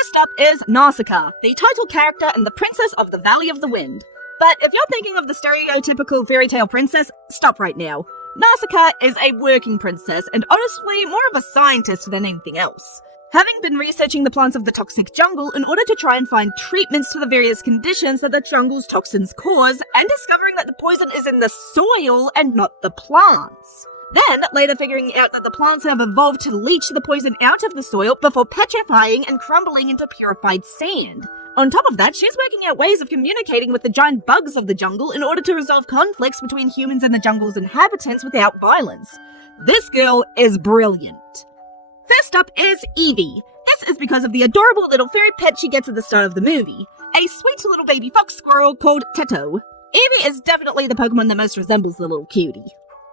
First up is Nausicaa, the title character and the princess of the Valley of the Wind. But if you're thinking of the stereotypical fairy tale princess, stop right now. Nausicaa is a working princess, and honestly, more of a scientist than anything else. Having been researching the plants of the toxic jungle in order to try and find treatments to the various conditions that the jungle's toxins cause, and discovering that the poison is in the soil and not the plants. Then, later figuring out that the plants have evolved to leach the poison out of the soil before petrifying and crumbling into purified sand. On top of that, she's working out ways of communicating with the giant bugs of the jungle in order to resolve conflicts between humans and the jungle's inhabitants without violence. This girl is brilliant. First up is Evie. This is because of the adorable little furry pet she gets at the start of the movie. A sweet little baby fox squirrel called Teto. Evie is definitely the Pokemon that most resembles the little cutie.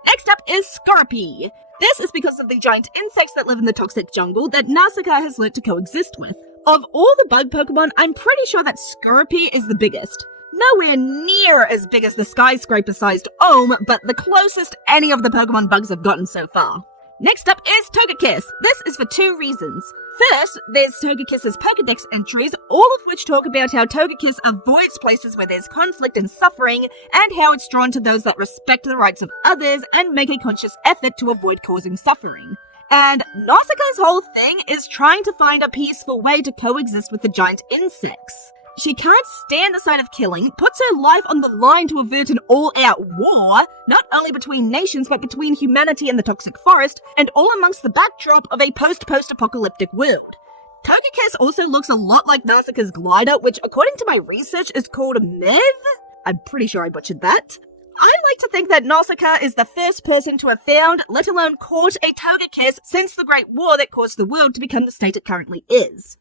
Next up is Scorpy. This is because of the giant insects that live in the toxic jungle that Nausicaa has learnt to coexist with. Of all the bug Pokemon, I'm pretty sure that Scorpy is the biggest. Nowhere near as big as the skyscraper-sized Ohm, but the closest any of the Pokemon bugs have gotten so far. Next up is Togekiss. This is for two reasons. First, there's Togekiss's Pokedex entries, all of which talk about how Togekiss avoids places where there's conflict and suffering, and how it's drawn to those that respect the rights of others and make a conscious effort to avoid causing suffering. And Nausicaa's whole thing is trying to find a peaceful way to coexist with the giant insects. She can't stand the sight of killing, puts her life on the line to avert an all-out war, not only between nations but between humanity and the toxic forest, and all amongst the backdrop of a post-apocalyptic world. Togekiss also looks a lot like Nausicaa's glider, which according to my research is called Mev? I'm pretty sure I butchered that. I like to think that Nausicaa is the first person to have found, let alone caught, a Togekiss since the Great War that caused the world to become the state it currently is.